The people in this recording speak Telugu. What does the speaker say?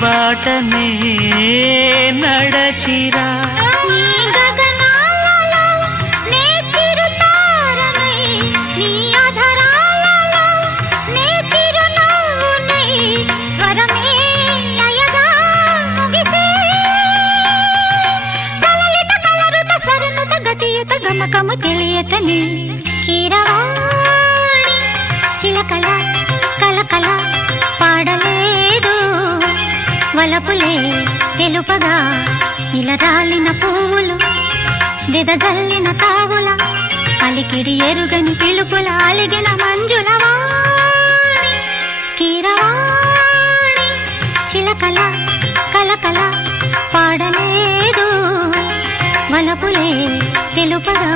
బాటనే నడచిరా నీ గగనాలలో నే చిరుతారనై, నీ అధరాలలో నే చిరునవ్వునై, స్వరమే లయగా ముగిసే సలలిత కలరుత స్వరనుత గతియుత గమకము తెలియతని కీరవాణి చిలకల కలకల పాడలేదు వలపులే తెలుపగా ఇలా రాలిన పువ్వులు వెదజల్లిన తావుల అలికిడి ఎరుగని పిలుపుల అలిగిన మంజుల వాణి కీరవాణి చిలకల కలకల పాడలేదు వలపులే తెలుపగా